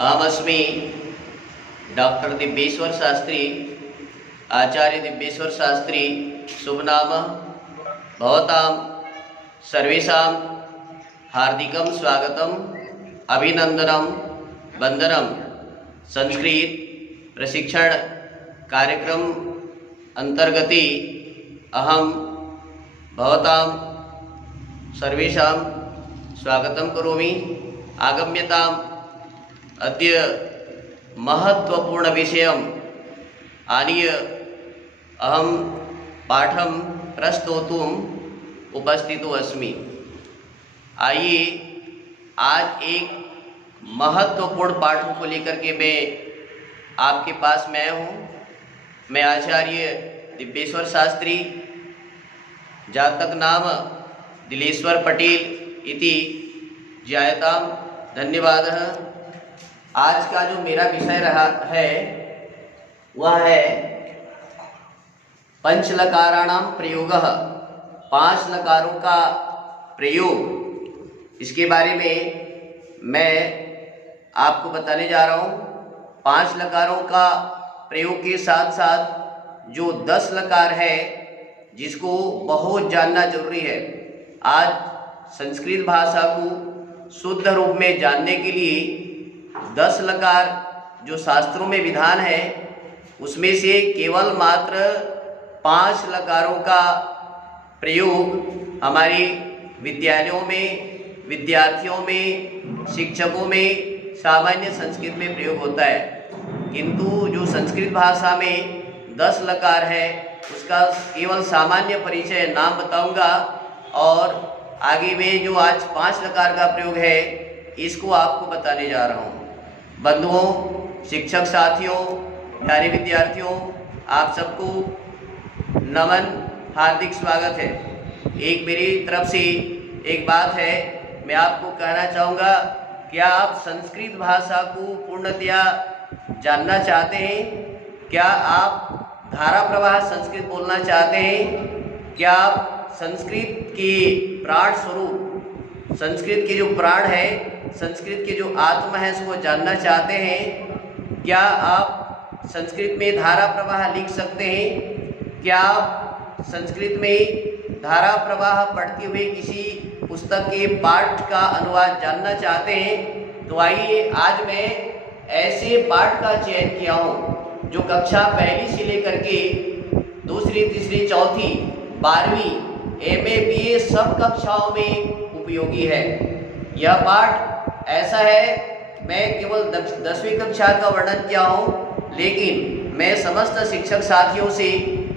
अहमस्मि डॉक्टर दिव्येश्वर शास्त्री, आचार्य दिव्येश्वर शास्त्री शुभनाम। भवतां सर्वेषां हार्दिकं स्वागतम्, अभिनंदनं, वंदनम। संस्कृत प्रशिक्षण कार्यक्रम अंतर्गति अहम भवतां सर्वेषां स्वागतं करोमि। आगम्यताम् अद्य महत्वपूर्ण विषयम् आनीय अहम पाठं प्रस्तोतुम् उपस्थितो अस्मि। आइए आज एक महत्वपूर्ण पाठों को लेकर के मैं आपके पास में आया हूँ। मैं आचार्य दिव्येश्वर शास्त्री, जातक नाम दिलेश्वर पटेल इति ज्ञायताम्। धन्यवादः। आज का जो मेरा विषय रहा है वह है पंचलकाराणां प्रयोगः, 5 लकारों का प्रयोग। इसके बारे में मैं आपको बताने जा रहा हूँ। 5 लकारों का प्रयोग के साथ साथ जो 10 लकार है जिसको बहुत जानना जरूरी है। आज संस्कृत भाषा को शुद्ध रूप में जानने के लिए 10 लकार जो शास्त्रों में विधान है उसमें से केवल मात्र 5 लकारों का प्रयोग हमारे विद्यालयों में, विद्यार्थियों में, शिक्षकों में, सामान्य संस्कृत में प्रयोग होता है। किंतु जो संस्कृत भाषा में 10 लकार है उसका केवल सामान्य परिचय नाम बताऊंगा, और आगे में जो आज 5 लकार का प्रयोग है इसको आपको बताने जा रहा हूँ। बंधुओं, शिक्षक साथियों, प्यारे विद्यार्थियों, आप सबको नमन, हार्दिक स्वागत है। एक मेरी तरफ से एक बात है, मैं आपको कहना चाहूँगा, क्या आप संस्कृत भाषा को पूर्णतया जानना चाहते हैं? क्या आप धारा प्रवाह संस्कृत बोलना चाहते हैं? क्या आप संस्कृत के प्राण स्वरूप, संस्कृत के जो प्राण है, संस्कृत के जो आत्मा है उसको जानना चाहते हैं? क्या आप संस्कृत में धारा प्रवाह लिख सकते हैं? क्या आप संस्कृत में धारा प्रवाह पढ़ते हुए किसी पुस्तक के पाठ का अनुवाद जानना चाहते हैं? तो आइए आज मैं ऐसे पाठ का चयन किया हूँ जो कक्षा पहली से लेकर के दूसरी, तीसरी, चौथी, 12वीं, MA, BA सब कक्षाओं में उपयोगी है। यह पाठ ऐसा है, मैं केवल 10वीं कक्षा का वर्णन किया हूँ, लेकिन मैं समस्त शिक्षक साथियों से,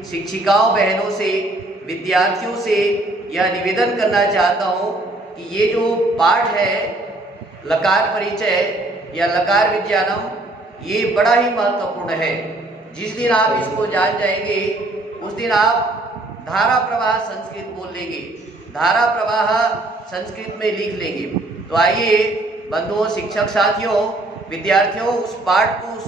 शिक्षिकाओं बहनों से, विद्यार्थियों से यह निवेदन करना चाहता हूँ कि ये जो पाठ है लकार परिचय या लकार विज्ञानम, ये बड़ा ही महत्वपूर्ण है। जिस दिन आप इसको जान जाएंगे उस दिन आप धारा प्रवाह संस्कृत बोल लेंगे, धारा प्रवाह संस्कृत में लिख लेंगे। तो आइए बंधुओं, शिक्षक साथियों, विद्यार्थियों, उस पाठ को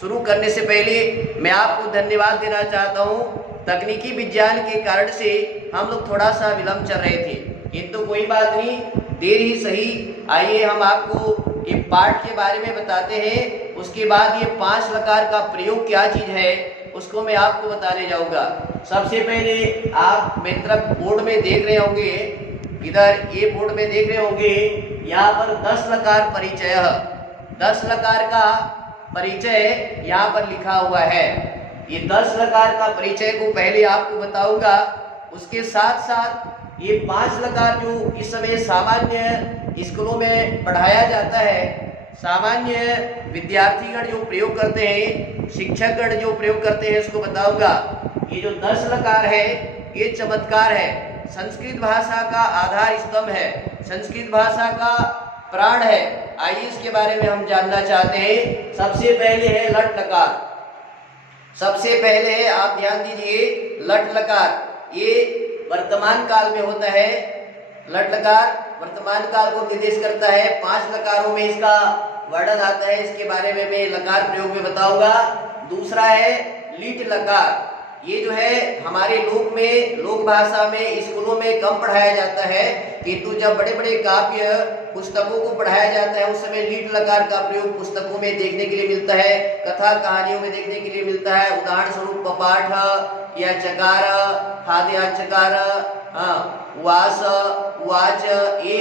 शुरू करने से पहले मैं आपको धन्यवाद देना चाहता हूँ। तकनीकी विज्ञान के कारण से हम लोग थोड़ा सा विलम्ब चल रहे थे, किंतु कोई बात नहीं, देर ही सही। आइए हम आपको ये पाठ के बारे में बताते हैं, उसके बाद ये 5 लकार का प्रयोग क्या चीज़ है उसको मैं आपको बताने जाऊंगा। सबसे पहले आप मेरी तरफ बोर्ड में देख रहे होंगे, इधर ये बोर्ड में देख रहे होंगे, यहाँ पर 10 लकार परिचय, 10 लकार का परिचय यहाँ पर लिखा हुआ है। ये 10 लकार का परिचय को पहले आपको बताऊंगा, उसके साथ साथ ये 5 लकार जो इस समय सामान्य स्कूलों में पढ़ाया जाता है, सामान्य विद्यार्थीगण जो प्रयोग करते हैं, शिक्षकगण जो प्रयोग करते हैं, उसको बताऊंगा। ये जो 10 लकार है ये चमत्कार है, संस्कृत भाषा का आधार स्तंभ है, संस्कृत भाषा का प्राण है। आइए इसके बारे में हम जानना चाहते हैं। सबसे पहले है लट लकार। सबसे पहले है, आप ध्यान दीजिए, लट लकार। ये वर्तमान काल में होता है। लट लकार वर्तमान काल को निर्देश करता है। 5 लकारों में इसका वर्णन आता है, इसके बारे में मैं लकार प्रयोग में बताऊंगा। दूसरा है लीट लकार। ये जो है हमारे लोक भाषा में स्कूलों में कम पढ़ाया जाता है, किंतु जब बड़े बड़े काव्य पुस्तकों को पढ़ाया जाता है उस समय लीट लकार का प्रयोग पुस्तकों में देखने के लिए मिलता है, कथा कहानियों में देखने के लिए मिलता है। उदाहरण स्वरूप पपाठ या चकार, खाद्या चकार, वास, वाच, ये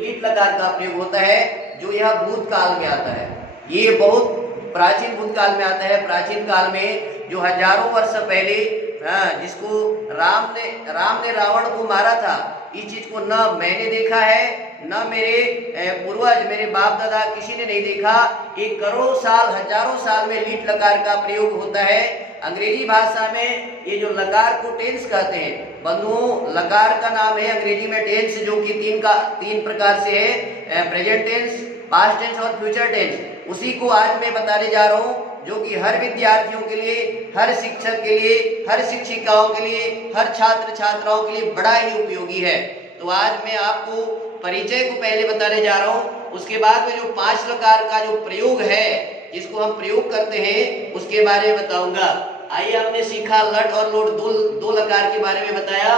लीट लकार का प्रयोग होता है, जो यह भूतकाल में आता है। ये बहुत प्राचीन भूतकाल में आता है। प्राचीन काल में जो हजारों वर्ष पहले जिसको राम ने रावण को मारा था, इस चीज को न मैंने देखा है, न मेरे पूर्वज, मेरे बाप दादा किसी ने नहीं देखा। एक करोड़ों साल, हजारों साल में लीट लकार का प्रयोग होता है। अंग्रेजी भाषा में ये जो लकार को टेंस कहते हैं बंधुओं, लकार का नाम है अंग्रेजी में टेंस, जो कि तीन प्रकार से है, प्रेजेंट टेंस, पास्ट टेंस और फ्यूचर टेंस। उसी को आज मैं बताने जा रहा हूँ, जो कि हर विद्यार्थियों के लिए, हर शिक्षक के लिए, हर शिक्षिकाओं के लिए, हर छात्र छात्राओं के लिए बड़ा ही उपयोगी है। तो आज मैं आपको परिचय को पहले बताने जा रहा हूँ, उसके बाद में जो 5 लकार का जो प्रयोग है, जिसको हम प्रयोग करते हैं, उसके बारे में बताऊंगा। आइए, हमने सीखा लट और लोट, दो लकार के बारे में बताया।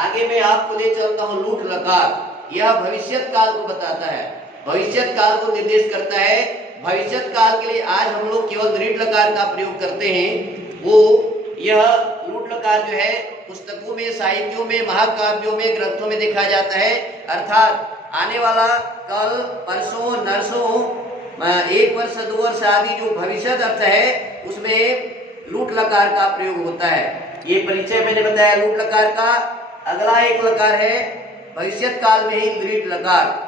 आगे मैं आपको ले चलता हूँ लूट लकार। यह भविष्यत काल को बताता है, भविष्यत काल को निर्देश करता है। भविष्यत काल के लिए आज हम लोग केवल लीट लकार का प्रयोग करते हैं। वो यह लूट लकार जो है पुस्तकों में, साहित्यों में, महाकाव्यों में, ग्रंथों में देखा जाता है। अर्थात आने वाला कल, परसों, नरसों, 1 वर्ष, 2 वर्ष आदि जो भविष्यत अर्थ है, उसमें लूट लकार का प्रयोग होता है। ये परिचय मैंने बताया लूट लकार का। अगला एक लकार है भविष्यत काल में ही लीट लकार।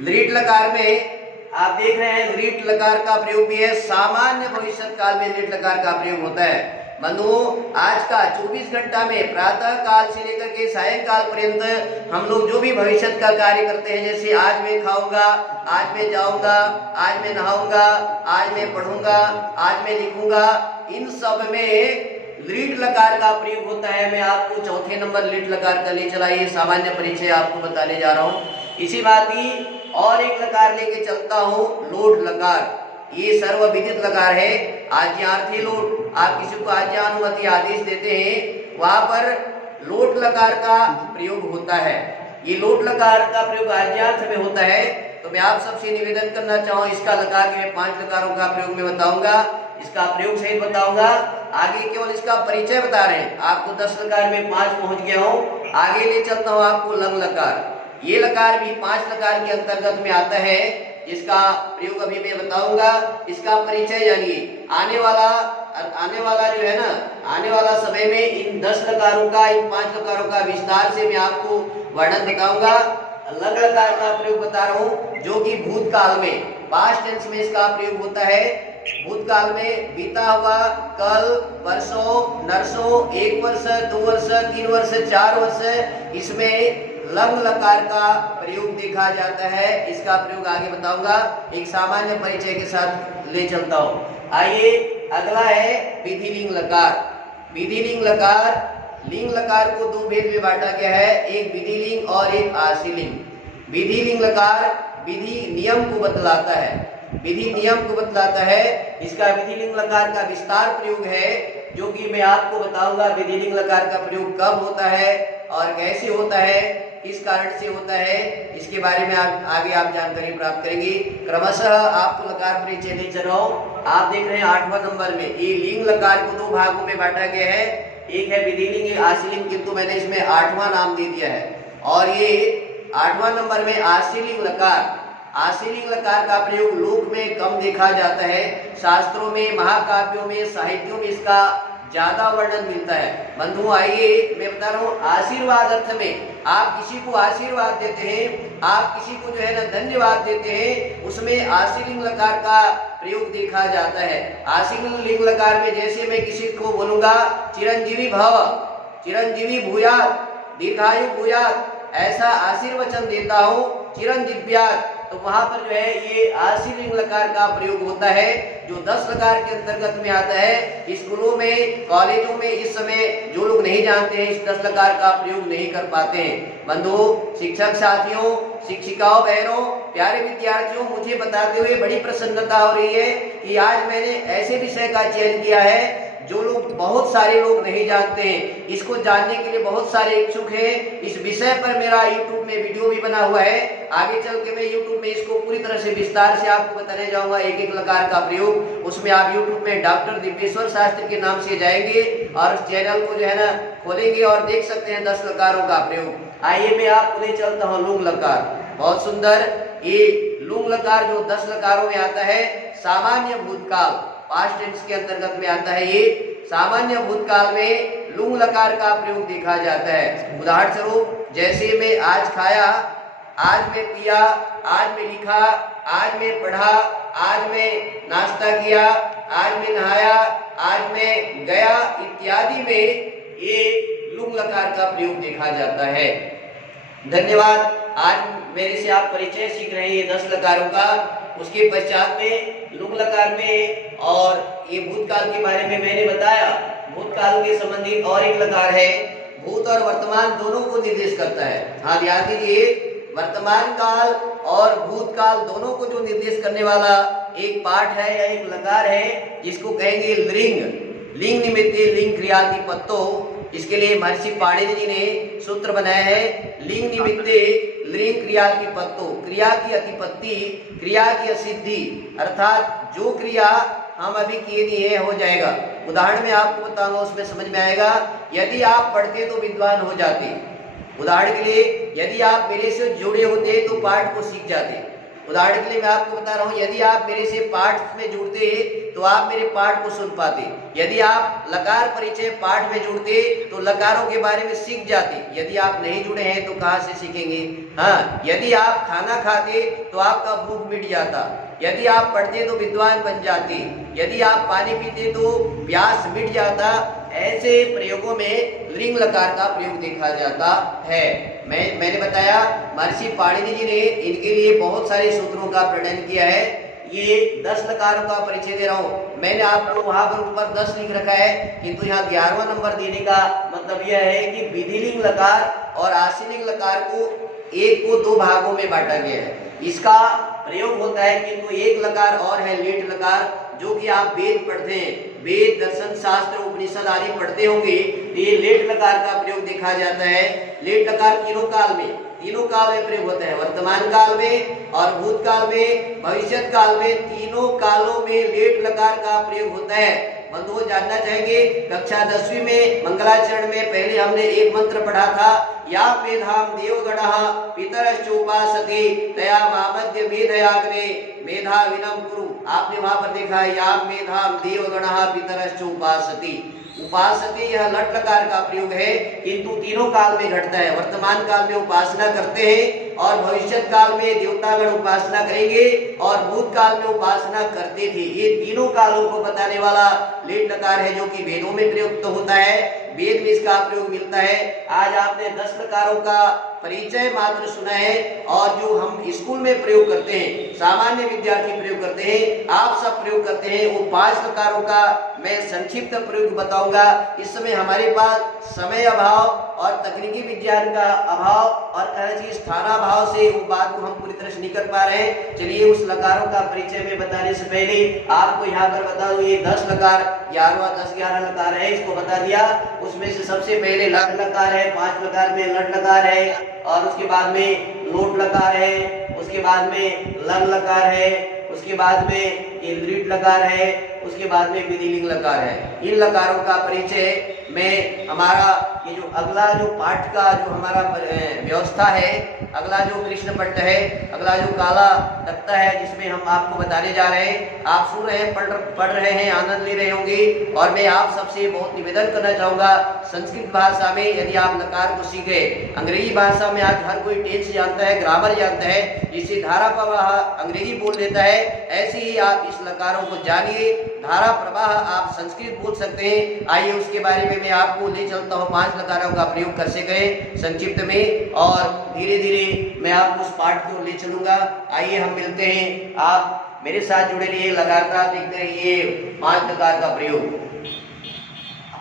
लीट लकार में आप देख रहे हैं लीट लकार का प्रयोग भी है। सामान्य भविष्यत काल में लीट लकार का प्रयोग होता है। बंधुओं, आज का 24 घंटा में प्रातः काल से लेकर के सायंकाल पर्यंत हम लोग जो भी भविष्यत का कार्य करते हैं, जैसे आज मैं खाऊंगा, आज मैं जाऊंगा, आज मैं नहाऊंगा, आज मैं पढ़ूंगा, आज मैं लिखूंगा, इन सब में लीट लकार का प्रयोग होता है। मैं आपको चौथे नंबर लीट लकार का ले चला, ये सामान्य परिचय आपको बताने जा रहा हूँ। इसी बात ही और एक लकार लेके चलता हूँ, लोट लकार। ये सर्वविदित लकार है, आज्ञार्थी लोट। आप किसी को आज्ञानुमति आदेश देते हैं, वहां पर लोट लकार का प्रयोग होता है। ये लोट लकार का प्रयोग आज्ञार्थ में होता है। तो मैं आप सबसे निवेदन करना चाहूँ, इसका लकार के मैं 5 लकारों का प्रयोग में बताऊंगा, इसका प्रयोग सहित बताऊंगा। आगे केवल इसका परिचय बता रहे हैं, आपको 10 लकार में 5 पहुंच गया हूँ। आगे ले चलता हूँ आपको लंग लकार। ये लकार भी 5 लकार के अंतर्गत में आता है, जिसका प्रयोग अभी मैं बताऊंगा। इसका परिचय जानिए। आने वाला जो है ना, आने वाला समय में इन 10 लकारों का, इन 5 लकारों का विस्तार से मैं आपको वर्णन बताऊंगा। लंग लकार का प्रयोग बता रहा हूँ, जो कि भूतकाल में, पास्ट टेंस में इसका प्रयोग होता है। भूतकाल में बीता हुआ कल, परसों, नरसों, 1 वर्ष, 2 वर्ष, 3 वर्ष, 4 वर्ष, इसमें लंग लकार का प्रयोग देखा जाता है। इसका प्रयोग आगे बताऊंगा, एक सामान्य परिचय के साथ ले चलता हूँ। आइए, अगला है विधिलिंग लकार। विधिलिंग लकार, लिंग लकार को 2 भेद में बांटा गया है, एक विधिलिंग और एक आशीलिंग। विधिलिंग लकार विधि नियम को बतलाता है, विधि नियम को बतलाता है। इसका विधिलिंग लकार का विस्तार प्रयोग है, जो कि मैं आपको बताऊंगा। विधिलिंग लकार का प्रयोग कब होता है और कैसे होता है, किस कारण से होता है, इसके बारे में आगे आप जानकारी प्राप्त करेंगे। क्रमशः आपको लकार परिचय ले चल रहा हूँ। आप देख रहे हैं 8वां नंबर में ये लिंग लकार को 2 भागों में बांटा गया है, एक है विधिलिंग, एक आशीलिंग, किंतु मैंने इसमें 8वां नाम दे दिया है। और ये 8वां नंबर में आशीलिंग लकार। आशीलिंग लकार का प्रयोग लोक में कम देखा जाता है, शास्त्रों में, महाकाव्यों में, साहित्यों में इसका ज्यादा वर्णन मिलता है। बंधुओं, आइए मैं बता रहा हूँ, आशीर्वाद अर्थ में आप किसी को आशीर्वाद देते हैं, आप किसी को जो है ना धन्यवाद देते हैं, उसमें आशीलिंग लकार का प्रयोग देखा जाता है। आशीलिंग लकार में जैसे मैं किसी को बोलूंगा चिरंजीवी भव, चिरंजीवी भूयात, दीर्घायु भूयात, ऐसा आशीर्वचन देता हूँ, चिरंजीव्यात, तो वहां पर जो है ये आशीलिंग लकार का प्रयोग होता है, जो 10 लकार के अंतर्गत में आता है। स्कूलों में, कॉलेजों में इस समय जो लोग नहीं जानते हैं, इस 10 लकार का प्रयोग नहीं कर पाते हैं। बंधुओं, शिक्षक साथियों, शिक्षिकाओं, बहनों, प्यारे विद्यार्थियों, मुझे बताते हुए बड़ी प्रसन्नता हो रही है कि आज मैंने ऐसे विषय का चयन किया है जो लोग, बहुत सारे लोग नहीं जानते हैं, इसको जानने के लिए बहुत सारे इच्छुक हैं। इस विषय पर मेरा YouTube में वीडियो भी बना हुआ है। आगे चल के मैं YouTube में इसको पूरी तरह से विस्तार से आपको बताने जाऊंगा, एक एक लकार का प्रयोग। उसमें आप YouTube में डॉक्टर दिव्येश्वर शास्त्री के नाम से जाएंगे और चैनल को जो है ना खोलेंगे और देख सकते हैं 10 लकारों का प्रयोग। आइए मैं आपको ले चलता हूँ लुंग लकार। बहुत सुंदर, ये लुंग लकार जो 10 लकारों में आता है, सामान्य भूतकाल, पास्ट टेंस के अंतर्गत में आता है। ये सामान्य भूतकाल में लुंग लकार का प्रयोग देखा जाता है। उदाहरण स्वरूप, जैसे मैं आज खाया, आज मैं पिया, आज मैं लिखा, आज मैं पढ़ा, आज मैं नाश्ता किया, आज मैं नहाया, आज मैं गया इत्यादि में ये लुंग लकार का प्रयोग देखा जाता है। धन्यवाद। आज मेरे से आप परिचय सीख रहे हैं 10 लकारों का। उसके पश्चात में लुंग लकार में और ये भूतकाल के बारे में मैंने बताया। भूतकाल के संबंधित और एक लकार है, भूत और वर्तमान दोनों को निर्देश करता है। हाँ, ध्यान दीजिए, वर्तमान काल और भूतकाल दोनों को जो निर्देश करने वाला एक पाठ है या एक लकार है, जिसको कहेंगे लिंग। लिंग निमित्ते लिंग क्रियातिपत्तो। इसके लिए महर्षि पाणिनि जी ने सूत्र बनाया है, लिंग निमित्ते लिंग क्रियातिपत्तो। क्रिया की अतिपत्ति, क्रिया की असिद्धि, अर्थात जो क्रिया हम अभी किए नहीं है हो जाएगा। उदाहरण में आपको बताऊंगा, उसमें समझ में आएगा। यदि आप पढ़ते तो विद्वान हो जाते। उदाहरण के लिए, यदि आप मेरे से जुड़े होते तो पाठ को सीख जाते। उदाहरण के लिए मैं आपको बता रहा हूँ, यदि आप मेरे से पाठ में जुड़ते तो आप मेरे पाठ को सुन पाते। यदि आप लकार परिचय पाठ में जुड़ते तो लकारों के बारे में सीख जाते। यदि आप नहीं जुड़े हैं तो कहाँ से सीखेंगे। हाँ, यदि आप खाना खाते तो आपका भूख मिट जाता। यदि आप पढ़ते तो विद्वान बन जाते। यदि आप पानी पीते तो प्यास मिट जाता। ऐसे प्रयोगों में लिंग लकार का प्रयोग देखा जाता है। मैंने बताया, महर्षि पाणिनि जी ने इनके लिए बहुत सारे सूत्रों का प्रणयन किया है। ये 10 लकारों का परिचय दे रहा हूँ। मैंने आपको वहां पर ऊपर 10 लिख रखा है, किंतु यहाँ 11वां नंबर देने का मतलब यह है कि विधिलिंग लकार और आशीलिंग लकार को एक को 2 भागों में बांटा गया है। इसका प्रयोग होता है, किंतु एक लकार और है लेट लकार, जो कि आप वेद पढ़ते हैं, वेद, दर्शन शास्त्र, उपनिषद आदि पढ़ते होंगे, तो ये लेट लकार का प्रयोग देखा जाता है। लेट लकार तीनों काल में प्रयोग होता है, वर्तमान काल में और भूतकाल में, भविष्यत काल में, तीनों कालों में लेट लकार का प्रयोग होता है। बंधुओं, जानना चाहेंगे, कक्षा 10वीं में मंगलाचरण में पहले हमने एक मंत्र पढ़ा था, या मेधाम देवगणः पितरश्चोपासते तया मामद्य मेधयाग्ने मेधाविनम कुरु। आपने वहां पर देखा है, या मेधाम देवगणः पितरश्चोपासते। उपासते यह लट लकार का प्रयोग है, किंतु तीनों काल में घटता है। वर्तमान काल में उपासना करते हैं और भविष्यत काल में देवतागण उपासना करेंगे और भूतकाल में उपासना करते थे। ये तीनों कालों को बताने वाला लेट लकार है, जो कि वेदों में प्रयुक्त होता है। वेद में इसका प्रयोग मिलता है। आज आपने 10 लकारों का परिचय मात्र सुना है, और जो हम स्कूल में प्रयोग करते हैं, सामान्य विद्यार्थी प्रयोग करते हैं, आप सब प्रयोग करते हैं, वो 5 लकारों का मैं संक्षिप्त प्रयोग बताऊंगा। इस समय हमारे पास समय अभाव और तकनीकी विज्ञान का अभाव और स्थानाभाव से वो बात को हम पूरी तरह से नहीं कर पा रहे हैं। चलिए, उस लकारों का परिचय में बताने से पहले आपको यहाँ पर बता दूं, ये 10 लकार 11 लकार है, इसको बता दिया। उसमें से सबसे पहले लट लकार है, 5 लकार में लट लकार है, और उसके बाद में लोट लकार है, उसके बाद में लंग लकार है, उसके बाद में इंद्रिट लकार है, उसके बाद में विधिलिंग लकार है। इन लकारों का परिचय में हमारा ये जो अगला जो पाठ का जो हमारा व्यवस्था है, अगला जो कृष्ण पट्ट है, अगला जो काला तख्ता है, जिसमें हम आपको बताने जा रहे हैं। आप सुन रहे हैं, पढ़ रहे हैं, आनंद ले रहे होंगे। और मैं आप सबसे बहुत निवेदन करना चाहूंगा, संस्कृत भाषा में यदि आप लकार को सीख गए, अंग्रेजी भाषा में आज हर कोई टेंस जानता है, ग्रामर जानता है, जिससे धारा प्रवाह अंग्रेजी बोल लेता है, ऐसे ही आप इस लकारों को जानिए। धारा प्रवाह आप संस्कृत बोल सकते हैं। आइए, उसके बारे में मैं आपको ले चलता हूँ। 5 लकारों का प्रयोग कैसे करें संक्षिप्त में, और धीरे धीरे मैं आपको उस पाठ की ओर ले चलूंगा। आइए हम मिलते हैं, आप मेरे साथ जुड़े रहिए, लगातार देखते रहिए। 5 लकार का प्रयोग,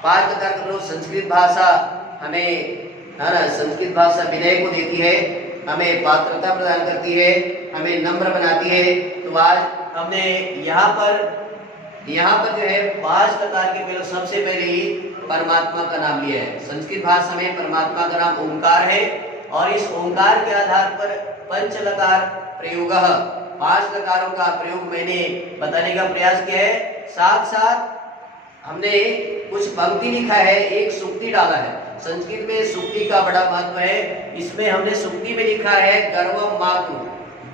5 लकार का प्रयोग संस्कृत भाषा हमें, है ना, संस्कृत भाषा विनय को देती है, हमें पात्रता प्रदान करती है, हमें नम्र बनाती है। तो आज हमने यहाँ पर यहाँ पर जो है 5 लकार के प्रयोग सबसे पहले ही परमात्मा का नाम लिया है। संस्कृत भाषा में परमात्मा का नाम ओंकार है और इस ओंकार के आधार पर पंच लकार प्रयोग 5 लकारों का प्रयोग मैंने बताने का प्रयास किया है। साथ साथ हमने कुछ पंक्ति लिखा है, एक सूक्ति डाला है। संस्कृत में सूक्ति का बड़ा महत्व है। इसमें हमने सूक्ति में लिखा है गर्वम मातु,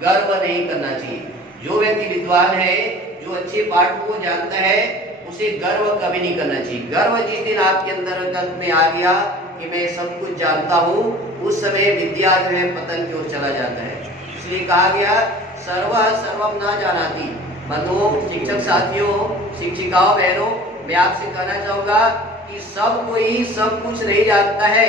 गर्व नहीं करना चाहिए। जो व्यक्ति विद्वान है, जो अच्छे पाठ को जानता है, उसे गर्व कभी नहीं करना चाहिए। गर्व जिस दिन आपके अंदर में आ गया कि मैं सब कुछ जानता हूँ, उस समय विद्या जो है पतन की ओर चला जाता है। इसलिए कहा गया सर्व सर्वम ना जानाति। बंधुओं, शिक्षक साथियों, शिक्षिकाओं, बहनों, मैं आपसे कहना चाहूंगा कि सब कोई सब कुछ नहीं जानता है।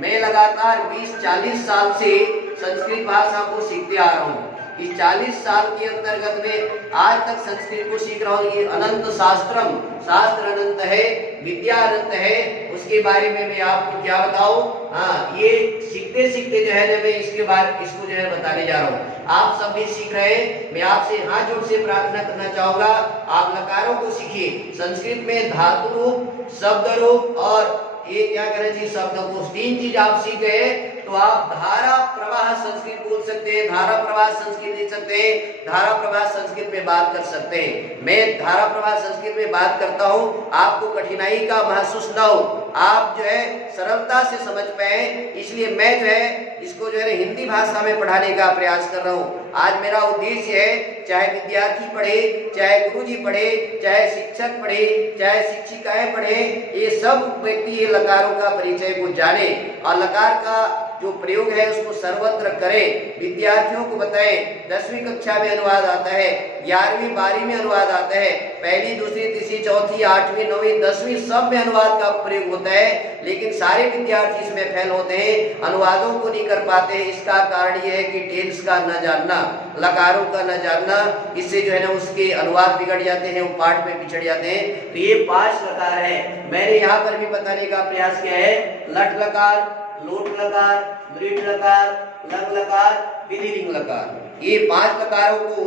मैं लगातार 20-40 साल से संस्कृत भाषा को सीखते आ रहा हूँ। इस 40 साल के अंतर्गत में आज तक संस्कृत को सीख रहा हूँ। ये अनंत शास्त्रम, शास्त्र अनंत है, विद्या अनंत है, उसके बारे में मैं आपको क्या बताऊं। हाँ, ये सीखते सीखते जो है मैं इसको जो है बताने जा रहा हूँ। आप सब भी सीख रहे हैं। मैं आपसे हाथ जोड़ से प्रार्थना करना चाहूंगा, आप लकारों को सीखिए। संस्कृत में धातु रूप, शब्द रूप और ये क्या कहना चाहिए शब्द को, 3 चीज आप सीख गए तो आप धारा प्रवाह संस्कृत बोल सकते हैं, धारा प्रवाह संस्कृत लिख सकते हैं, धारा प्रवाह संस्कृत में बात कर सकते हैं। मैं धारा प्रवाह संस्कृत में बात करता हूँ, आपको कठिनाई का महसूस न हो, आप जो है सरलता से समझ पाए, इसलिए मैं जो है इसको जो है हिंदी भाषा में पढ़ाने का प्रयास कर रहा हूँ। आज मेरा उद्देश्य है, चाहे विद्यार्थी पढ़े, चाहे गुरुजी पढ़े, चाहे शिक्षक पढ़े, चाहे शिक्षिकाएं पढ़े, ये सब व्यक्ति ये लकारों का परिचय को जाने और लकार का जो प्रयोग है उसको सर्वत्र करें, विद्यार्थियों को बताएं। 10वीं कक्षा में अनुवाद आता है, 11वीं 12वीं में अनुवाद आता है, 1ली, 2री, 3री, 4थी, 8वीं, 9वीं, 10वीं सब में अनुवाद का प्रयोग होता है, लेकिन सारे विद्यार्थी इसमें फेल होते हैं, अनुवादों को नहीं कर पाते हैं। इसका कारण यह है कि टेंस का न जानना, लकारों का न जानना, इससे जो है ना उसके अनुवाद बिगड़ जाते हैं, वो पाठ में पिछड़ जाते हैं। तो ये 5 लकार है। मैंने यहाँ पर भी बताने का प्रयास किया है, लट लकार, लोट लकार, मृट लकार, लंग लकार, विधिलिंग लकार। ये 5 लकारों को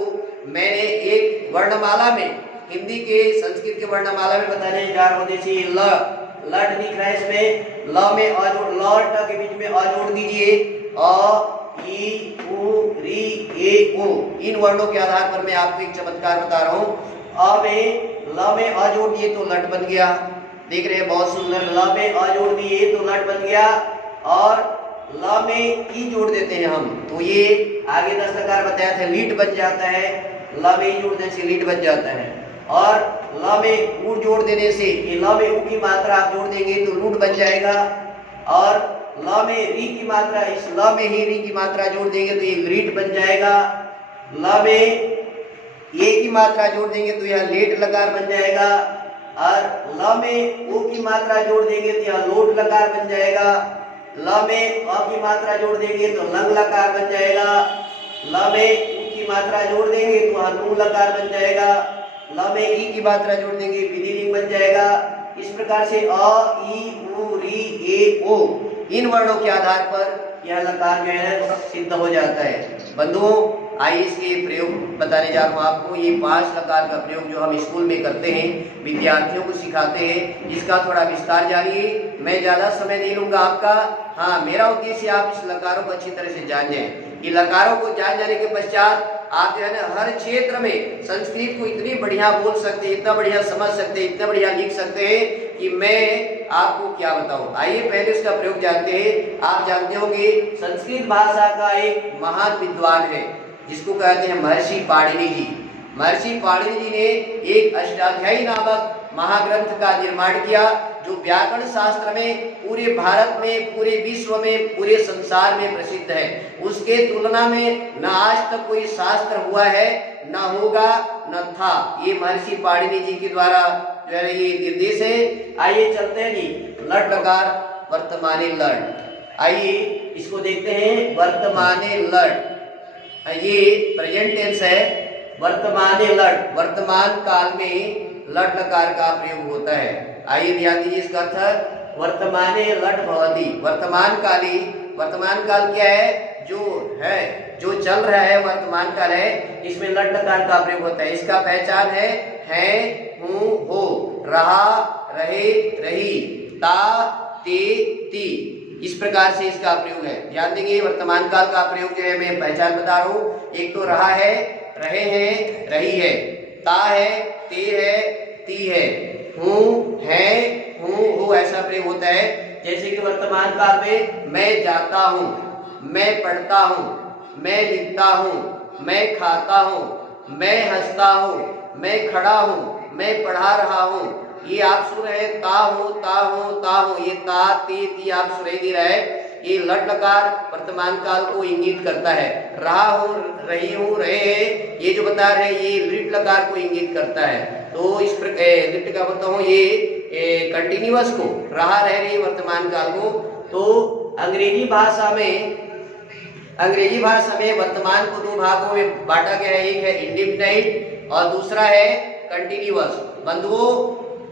मैंने एक वर्णमाला में, हिंदी के संस्कृत के वर्णमाला में बताने जा रहा हूँ। जैसे ल, लट दिख रहा है, इसमें ल में अ जोड़, ल ट के बीच में अ जोड़ दीजिए, अ, ई, उ, री, ए, ओ। इन वर्णों के आधार पर मैं आपको एक चमत्कार बता रहा हूँ। अ में ल में अ जोड़ दिए तो लट बन गया, देख रहे हैं, बहुत सुंदर। ल में अ जोड़ दिए तो लट बन गया, और ल में ई जोड़ देते हैं हम तो ये आगे 10 लकार बताया था, लीट बन जाता है। ल में ई जोड़ देने से लीट बन जाता है, और ल में ऊ जोड़ देने से, ये ल में ऊ की मात्रा आप जोड़ देंगे तो लूट बन जाएगा, और ल में री की मात्रा, इस ल में ही री की मात्रा जोड़ देंगे तो ये लीट बन जाएगा। ल में ए की मात्रा जोड़ देंगे तो यह लेट लकार बन जाएगा, और ल में ओ की मात्रा जोड़ देंगे तो यह लोट लकार बन जाएगा। ल में अ की मात्रा जोड़ देंगे तो लंग लकार बन जाएगा। ल में उ की मात्रा जोड़ देंगे तो नू लकार बन जाएगा। ल में ई की मात्रा जोड़ देंगे विधिलिंग बन जाएगा। इस प्रकार से अ, ई, उ, री, ए, ओ, इन वर्णों के आधार पर यह लकार जो है सिद्ध हो जाता है। बंधुओं, आइए इसके प्रयोग बताने जा रहा हूँ आपको। ये 5 लकार का प्रयोग जो हम स्कूल में करते हैं, विद्यार्थियों को सिखाते हैं, इसका थोड़ा विस्तार जानिए। मैं ज़्यादा समय नहीं लूँगा आपका। हाँ, मेरा उद्देश्य आप इस लकारों को अच्छी तरह से जान जाएं। ये लकारों को जान जाने के पश्चात आप जो है ना हर क्षेत्र में संस्कृत को इतनी बढ़िया बोल सकते हैं, इतना बढ़िया समझ सकते हैं, इतना बढ़िया लिख सकते हैं कि मैं आपको क्या बताऊं। आइए पहले उसका प्रयोग जानते हैं। आप जानते होंगे संस्कृत भाषा का एक महान विद्वान है जिसको कहते हैं महर्षि पाणिनि जी। महर्षि पाणिनि जी ने एक अष्टाध्यायी नामक महाग्रंथ का निर्माण किया, जो व्याकरण शास्त्र में पूरे भारत में, पूरे विश्व में, पूरे संसार में प्रसिद्ध है। उसके तुलना में न आज तक कोई शास्त्र हुआ है, न होगा, न था। ये महर्षि पाणिनि जी के द्वारा जो है ये निर्देश है। आइए चलते हैं जी, लट लकार वर्तमाने लट। आइए इसको देखते हैं, वर्तमाने लट, ये प्रेजेंट टेंस है। वर्तमाने लट, वर्तमान काल में लट लकार का प्रयोग होता है। आइए ध्यान दीजिए इसका अर्थ, वर्तमाने लट भवति, वर्तमान काली। वर्तमान काल क्या है? जो है, जो चल रहा है, वर्तमान काल है, इसमें लट लकार का प्रयोग होता है। इसका पहचान है, हूँ, हो, रहा, रहे, रही, ता, ते, ती। इस प्रकार से इसका प्रयोग है। ध्यान देंगे, वर्तमान काल का प्रयोग जो है मैं पहचान बता रहा हूँ। एक तो रहा है, रहे हैं, रही है, ता है, ते है, ती है, हूँ, है, हूँ, हो, ऐसा प्रयोग होता है। जैसे कि वर्तमान काल में मैं जाता हूँ, मैं पढ़ता हूँ, मैं लिखता हूँ, मैं खाता हूँ, मैं हंसता हूँ, मैं खड़ा हूँ, मैं पढ़ा रहा हूँ। ये आप सुन रहे हैं, ता हूँ, ता हूँ, ता हूँ, ये ता, ते, ती आप सुनाई दे रहा है। ये लट लकार वर्तमान काल को इंगित करता है। रहा हूँ, रही हूँ, रहे हैं, ये जो बता रहे हैं, ये लिट लकार को इंगित करता है। तो इस प्रकार लिट का बोलता हूँ, ये कंटिन्यूअस को, रहा, रह रही वर्तमान काल को। तो अंग्रेजी भाषा में वर्तमान को दो भागों में बांटा गया है। एक है इंडेफिनाइट और दूसरा है कंटिन्यूअस। बंधुओं,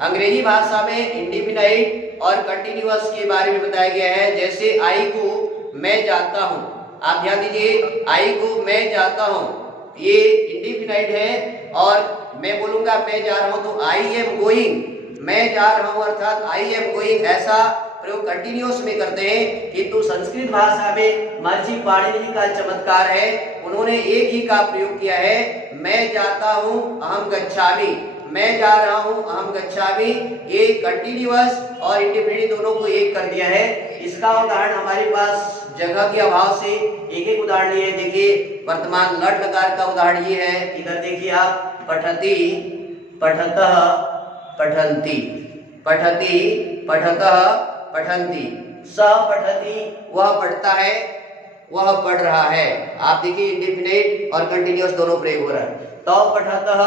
अंग्रेजी भाषा में इंडेफिनाइट और कंटिन्यूअस के बारे में बताया गया है। जैसे आई को मैं जाता हूँ, आप ध्यान दीजिए, आई को मैं जाता हूँ, ये इंडेफिनाइट है। और मैं बोलूंगा मैं जा रहा हूँ तो आई एम गोइंग, मैं जा रहा हूँ अर्थात आई एम गोइंग, ऐसा प्रयोग कंटिन्यूअस में करते हैं। किंतु संस्कृत भाषा में महर्षि पाणिनि का चमत्कार है, उन्होंने एक ही का प्रयोग किया है, मैं जाता हूँ, अहम गच्छामि, मैं जा रहा हूँ, अहम गच्छामि। ये कंटिन्यूअस और इंडेफिनिट दोनों को एक कर दिया है। इसका उदाहरण हमारे पास जगह के अभाव से एक एक उदाहरण लिए। देखिए, वर्तमान लट लकार का उदाहरण ये है, इधर देखिए आप, पठति, पठतः, पठन्ति, पठति, पठतः, पठन्ति, सः पठति, वह पढ़ता है, वह पढ़ रहा है। आप देखिए, इंडेफिनिट और कंटिन्यूअस दोनों प्रयोग हो रहा है। तो पठतः,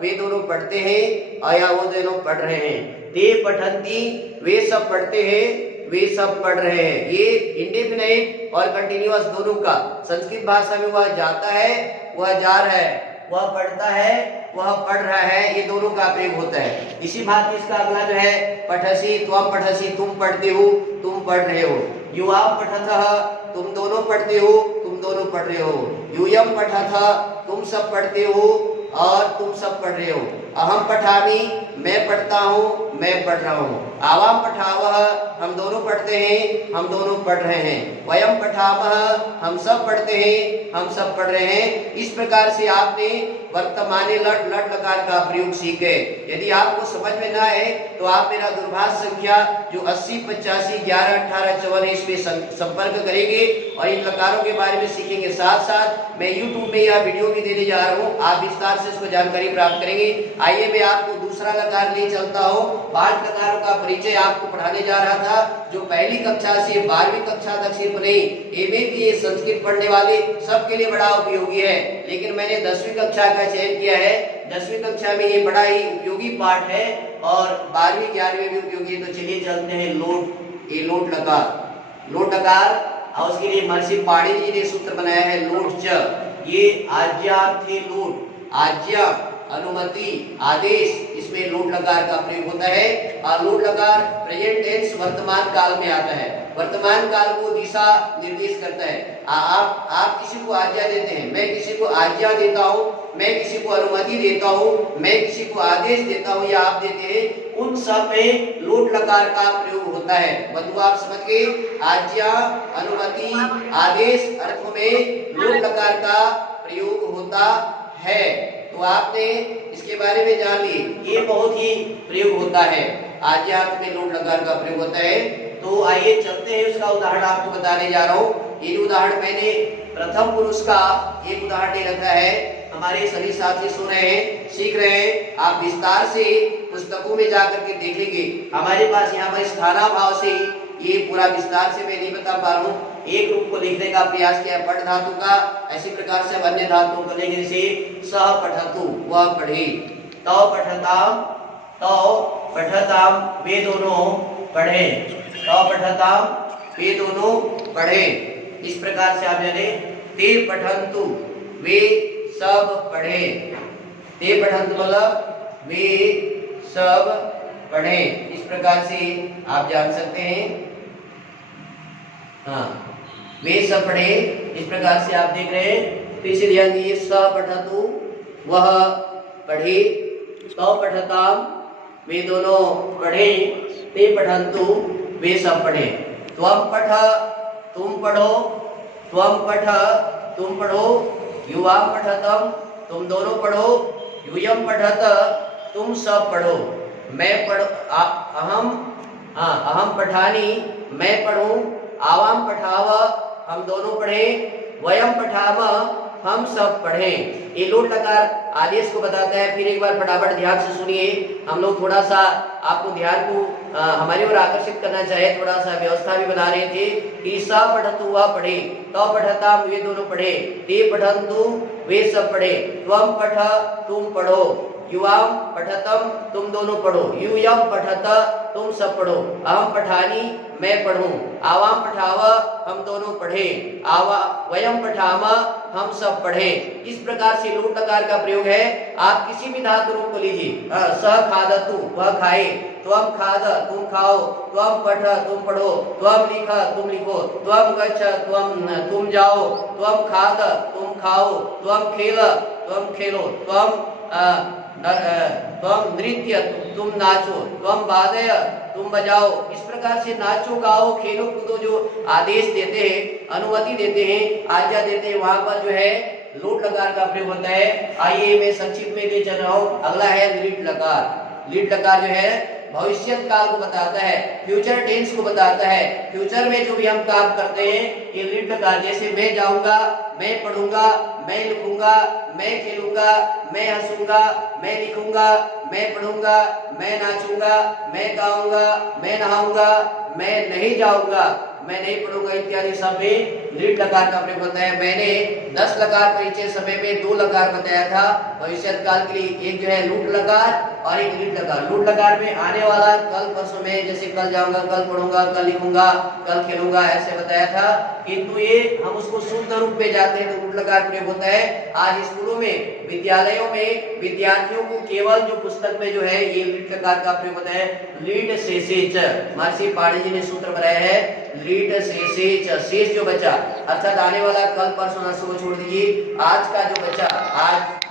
वे दोनों पढ़ते हैं, और या वो दोनों पढ़ रहे हैं। ते पठन्ति, वे सब पढ़ते हैं, वे सब पढ़ रहे हैं। ये इंडेफिनिट और कंटिन्यूअस दोनों का संस्कृत भाषा में वह जाता है, वह जा रहा है, वह पढ़ता है, वह पढ़ रहा है, ये दोनों का प्रयोग होता है। इसी भांति इसका अगला जो है, पठसी, त्वम पठसी, तुम पढ़ते हो, तुम पढ़ रहे हो। युवाम पठतः, तुम दोनों पढ़ते हो, तुम दोनों पढ़ रहे हो। यूयम पठतः, तुम सब पढ़ते हो और तुम सब पढ़ रहे हो। अहम पठामि, मैं पढ़ता हूँ, मैं पढ़ रहा हूँ। आवाम पठावः, हम दोनों पढ़ते हैं, हम दोनों पढ़ रहे हैं। वयम पठामः, हम सब पढ़ते हैं, हम सब पढ़ रहे हैं। इस प्रकार से आपने वर्तमाने लट लकार का प्रयोग सीखे। यदि आपको समझ में ना आए तो आप मेरा दूरभाष संख्या जो 80 85 11 18 54 इस पे संपर्क करेंगे और इन लकारों के बारे में सीखेंगे। साथ साथ मैं YouTube में यह वीडियो भी देने जा रहा हूँ, आप विस्तार से इसको जानकारी प्राप्त करेंगे। आइए मैं आपको दूसरा लकार ले चलता हूँ। 5 लकारों का परिचय आपको पढ़ाने जा रहा था, जो पहली कक्षा से 12वीं कक्षा तक सिर्फ नहीं, एमए बीए संस्कृत पढ़ने वाले सबके लिए बड़ा उपयोगी है। लेकिन मैंने 10वीं कक्षा का चयन किया है। 10वीं कक्षा में ये बड़ा ही उपयोगी पाठ है और 12वीं 11वीं में भी उपयोगी है। तो चलिए चलते हैं लोट। ये लोट लकार और उसके लिए महर्षि पाणिनि जी ने सूत्र बनाया है लोट च। ये आज्ञार्थी लोट, आज्ञा, अनुमति, आदेश, इसमें लोट लकार का प्रयोग होता है। और लोट लकार प्रेजेंट टेंस वर्तमान काल में आता है, वर्तमान काल को दिशा निर्देश करता है। आप किसी को आज्ञा देते हैं, मैं किसी को आज्ञा देता हूँ, मैं किसी को अनुमति देता हूँ, मैं किसी को आदेश देता हूँ या आप देते हैं, उन सब में लोट लकार का प्रयोग होता है। बंधु आप समझ गए, आज्ञा, अनुमति, आदेश अर्थों में लोट लकार का प्रयोग होता है। तो आपने इसके बारे में जान लिए, ये बहुत ही प्रयोग होता है, आज्ञार्थ में लोट लकार का प्रयोग होता है। तो आइए चलते हैं, उसका उदाहरण आपको बताने जा रहा हूँ। ये उदाहरण मैंने प्रथम पुरुष का एक उदाहरण दे रखा है, हमारे सभी साथी सुन रहे हैं, सीख रहे हैं। आप विस्तार से पुस्तकों में जाकर के देखेंगे। हमारे पास यहाँ पर स्थानाभाव से ये पूरा विस्तार से मैं नहीं बता पा रहा हूँ। एक रूप को लिखने का प्रयास किया पठ धातु का, ऐसी प्रकार से अन्य धातुओं को लेंगे। जैसे सह पठतु, वह पढ़े, तौ पठताम, तौ पठताम, वे दोनों पढ़े, तौ पठताम, वे दोनों पढ़े। इस प्रकार से आप जाने, ते पठन्तु, वे सब पढ़े। ते पठन्तु मतलब वे सब पढ़े। इस प्रकार से आप जान सकते हैं। हाँ, वे सब पढ़े। इस प्रकार से आप देख रहे हैं। फिर से ध्यान दीजिए, स पठतु वह पढ़े, तौ पठताम वे दोनों पढ़े, ते पठन्तु वे सब पढ़े। त्वम पठ तुम पढ़ो, त्वम पठ तुम पढ़ो, युवाम पठतम तुम दोनों पढ़ो, यूयम पठत तुम सब पढ़ो। मैं पढ़ अहम अहम पठानी मैं पढ़ूं, आवाम पठाव हम दोनों पढ़े, वयम पठाम हम सब पढ़े। ये लोट लकार आदेश को बताता है। फिर एक बार फटाफट ध्यान से सुनिए। हम लोग थोड़ा सा आपको ध्यान को हमारी ओर आकर्षित करना चाहे, थोड़ा सा व्यवस्था भी बना रहे थे कि सा पठतु वह पढ़े, तौ पठता वे दोनों पढ़े, ते पठन्तु वे सब पढ़े, त्वम पठ तुम पढ़ो, युवाम पठतम तुम दोनों पढ़ो, यूयम पठत तुम सब पढ़ो, अहम पठानी मैं पढ़ूं, आवाम पठाव हम दोनों पढ़े, वयम पठाम हम सब पढ़े। इस प्रकार से लोट लकार का प्रयोग है। आप किसी भी धातु रूप को लीजिए। स खादतु वह खाए, त्वम खाद तुम खाओ, त्वम पठ तुम पढ़ो, त्वम लिख तुम लिखो, त्वम गच्छ तुम जाओ, त्वम खाद तुम खाओ, त्वम खेल तुम खेलो, त्वम नृत्य तुम नाचो, त्वम वादय तुम बजाओ। इस प्रकार से नाचो गाओ खेलो कूदो जो आदेश देते हैं, अनुमति देते हैं, आज्ञा देते हैं, वहां पर जो है लोट लकार का प्रयोग होता है। आइए मैं संक्षिप्त में ले चल रहा हूँ। अगला है लीट लकार। लीट लकार जो है भविष्य काल को बताता है, फ्यूचर टेंस को बताता है। फ्यूचर में जो भी हम काम करते हैं ये लीट लकार, जैसे मैं जाऊंगा, मैं पढ़ूंगा, मैं लिखूंगा, मैं खेलूंगा, मैं हंसूंगा, मैं लिखूंगा, मैं पढ़ूंगा, मैं नाचूंगा, मैं गाऊंगा, मैं नहाऊंगा, मैं नहीं जाऊंगा, मैं नहीं पढ़ूंगा इत्यादि सब में लीट लकार का प्रयोग होता है। मैंने 10 लकार परिचय समय में 2 लकार बताया था भविष्य काल के लिए। एक जो है लूट लकार और एक लीट लकार। लूट लकार में आने वाला कल परसों में, जैसे कल जाऊंगा, कल पढ़ूंगा, कल लिखूंगा, कल खेलूंगा, ऐसे बताया था। किंतु ये हम उसको शुद्ध रूप में जाते हैं तो लूट लकार प्रयोग होता है। आज स्कूलों में, विद्यालयों में विद्यार्थियों को केवल जो पुस्तक में जो है ये लीट लकार का प्रयोग होता है। लीट शेषेच, महर्षि पाणिनि जी ने सूत्र बनाया है, लीट शेषेच, शेष जो बचा अर्थात आने वाला कल परसों नरसों को छोड़ दीजिए, आज का जो बचा,